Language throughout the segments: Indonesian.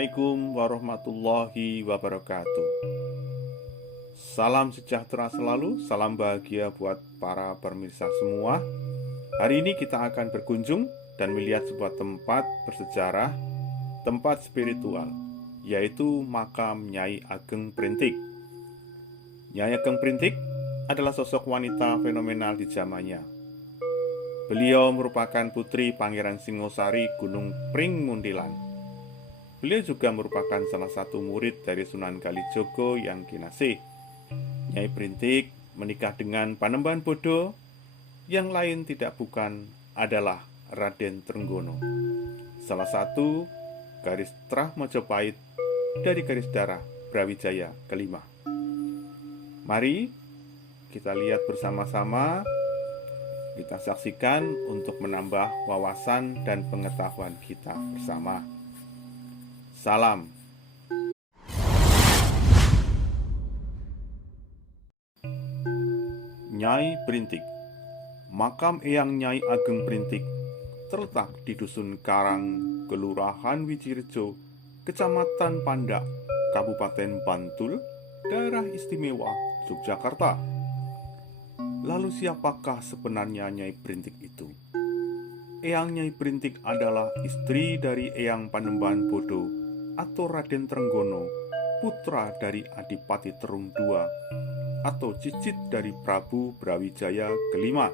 Assalamualaikum warahmatullahi wabarakatuh. Salam sejahtera selalu, salam bahagia buat para pemirsa semua. Hari ini kita akan berkunjung dan melihat sebuah tempat bersejarah, tempat spiritual, yaitu makam Nyai Ageng Printik. Nyai Ageng Printik adalah sosok wanita fenomenal di zamannya. Beliau merupakan putri Pangeran Singosari Gunung Pring Muntilan. Beliau juga merupakan salah satu murid dari Sunan Kalijogo yang kinasih. Nyai Printik menikah dengan Panembahan Bodo, yang lain tidak bukan adalah Raden Trenggono, salah satu garis terah Majapahit dari garis darah Brawijaya kelima. Mari kita lihat bersama-sama, kita saksikan untuk menambah wawasan dan pengetahuan kita bersama. Salam. Nyai Printik. Makam Eyang Nyai Ageng Printik terletak di Dusun Karang, Kelurahan Wijirejo, Kecamatan Pandak, Kabupaten Bantul, Daerah Istimewa Yogyakarta. Lalu siapakah sebenarnya Nyai Printik itu? Eyang Nyai Printik adalah istri dari Eyang Panembahan Bodo atau Raden Trenggono, putra dari Adipati Terung II atau cicit dari Prabu Brawijaya kelima.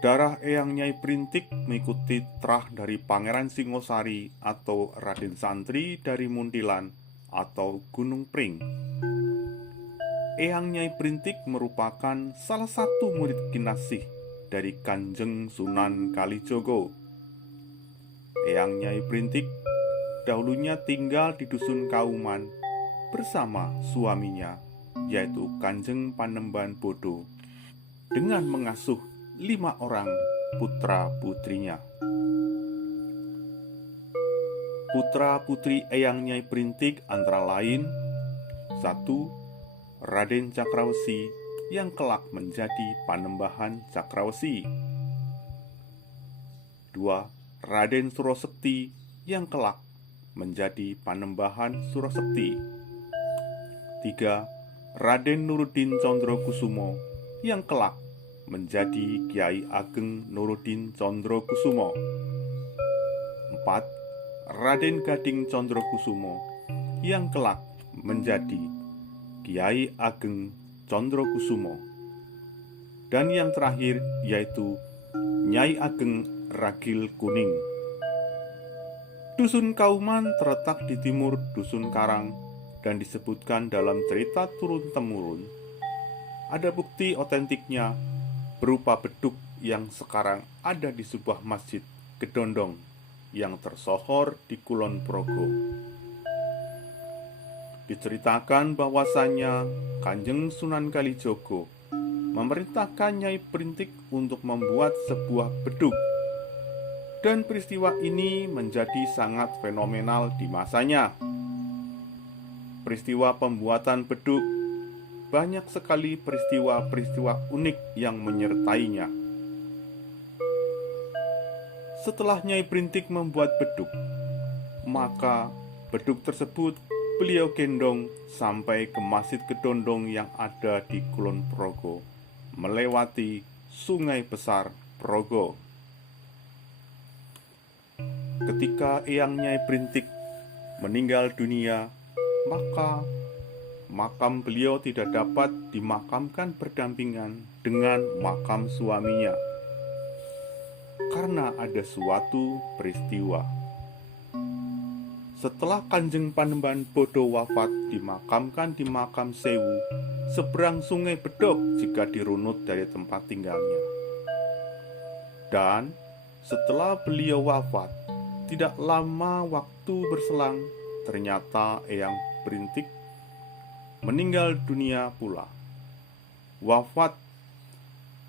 Darah Eyang Nyai Printik mengikuti terah dari Pangeran Singosari atau Raden Santri dari Muntilan atau Gunung Pring. Eyang Nyai Printik merupakan salah satu murid kinasih dari Kanjeng Sunan Kalijogo. Eyang Nyai Printik dahulunya tinggal di Dusun Kauman bersama suaminya, yaitu Kanjeng Panembahan Bodo, dengan mengasuh 5 orang putra-putrinya. Putra-putri Eyang Nyai Printik antara lain 1. Raden Cakrawesi yang kelak menjadi Panembahan Cakrawesi. 2. Raden Surasekti yang kelak menjadi Panembahan Surasekti. 3. Raden Nuruddin Condrokusumo yang kelak menjadi Kiai Ageng Nuruddin Condrokusumo. 4. Raden Gading Condrokusumo yang kelak menjadi Kiai Ageng Condrokusumo. Dan yang terakhir yaitu Nyai Ageng Ragil Kuning. Dusun Kauman terletak di timur Dusun Karang dan disebutkan dalam cerita turun-temurun. Ada bukti otentiknya berupa beduk yang sekarang ada di sebuah masjid Gedondong yang tersohor di Kulon Progo. Diceritakan bahwasannya Kanjeng Sunan Kalijogo memerintahkan Nyai Printik untuk membuat sebuah beduk. Dan peristiwa ini menjadi sangat fenomenal di masanya. Peristiwa pembuatan beduk, banyak sekali peristiwa-peristiwa unik yang menyertainya. Setelah Nyai Printik membuat beduk, maka beduk tersebut beliau gendong sampai ke Masjid Gedondong yang ada di Kulon Progo, melewati Sungai Besar Progo. Ketika Eyang Nyai Printik meninggal dunia, maka makam beliau tidak dapat dimakamkan berdampingan dengan makam suaminya karena ada suatu peristiwa. Setelah Kanjeng Panembahan Bodo wafat, dimakamkan di makam Sewu seberang Sungai Bedok jika dirunut dari tempat tinggalnya. Dan setelah beliau wafat, tidak lama waktu berselang, ternyata Eyang Printik meninggal dunia pula. Wafat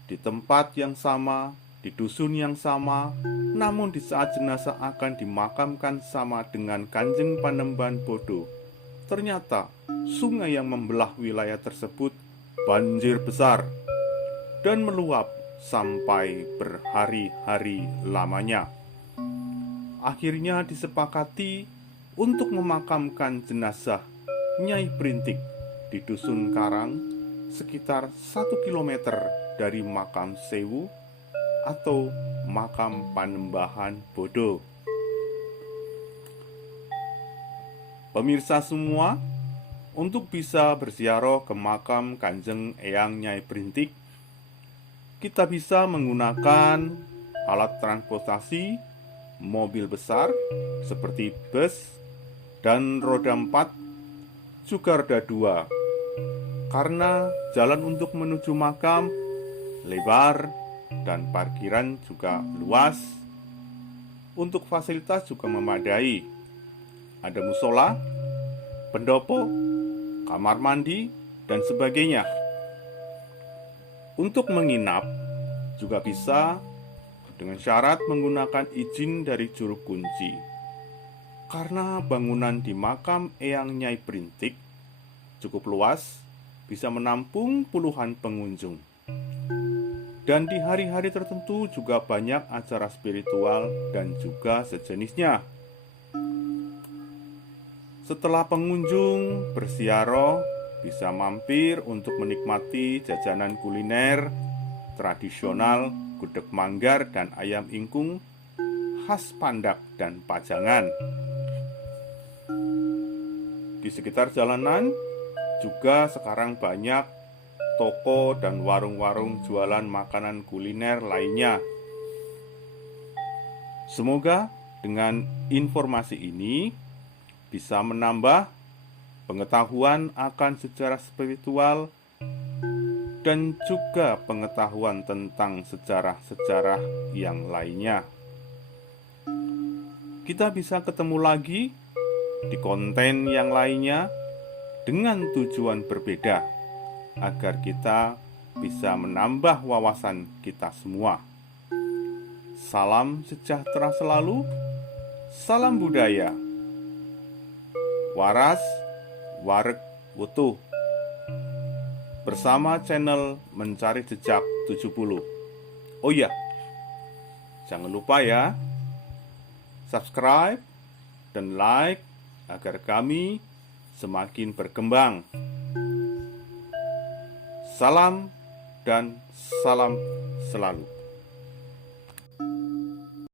di tempat yang sama, di dusun yang sama, namun di saat jenazah akan dimakamkan sama dengan Kanjeng Panembahan Bodo, ternyata sungai yang membelah wilayah tersebut banjir besar dan meluap sampai berhari-hari lamanya. Akhirnya disepakati untuk memakamkan jenazah Nyai Brintik di Dusun Karang sekitar 1 kilometer dari makam Sewu atau makam Panembahan Bodo. Pemirsa semua, untuk bisa berziarah ke makam Kanjeng Eyang Nyai Brintik, kita bisa menggunakan alat transportasi, mobil besar seperti bus dan roda 4, juga roda 2, karena jalan untuk menuju makam lebar dan parkiran juga luas. Untuk fasilitas juga memadai. Ada musola, pendopo, kamar mandi, dan sebagainya. Untuk menginap juga bisa dengan syarat menggunakan izin dari juru kunci. Karena bangunan di makam Eyang Nyai Brintik cukup luas, bisa menampung puluhan pengunjung. Dan di hari-hari tertentu juga banyak acara spiritual dan juga sejenisnya. Setelah pengunjung berziarah, bisa mampir untuk menikmati jajanan kuliner tradisional gudeg manggar dan ayam ingkung khas Pandak dan Pajangan. Di sekitar jalanan juga sekarang banyak toko dan warung-warung jualan makanan kuliner lainnya. Semoga dengan informasi ini bisa menambah pengetahuan akan sejarah spiritual dan juga pengetahuan tentang sejarah-sejarah yang lainnya. Kita bisa ketemu lagi di konten yang lainnya dengan tujuan berbeda, agar kita bisa menambah wawasan kita semua. Salam sejahtera selalu, salam budaya. Waras, wareg, wutuh. Bersama channel Mencari Jejak 70. Oh iya, jangan lupa ya, subscribe dan like agar kami semakin berkembang. Salam dan salam selalu.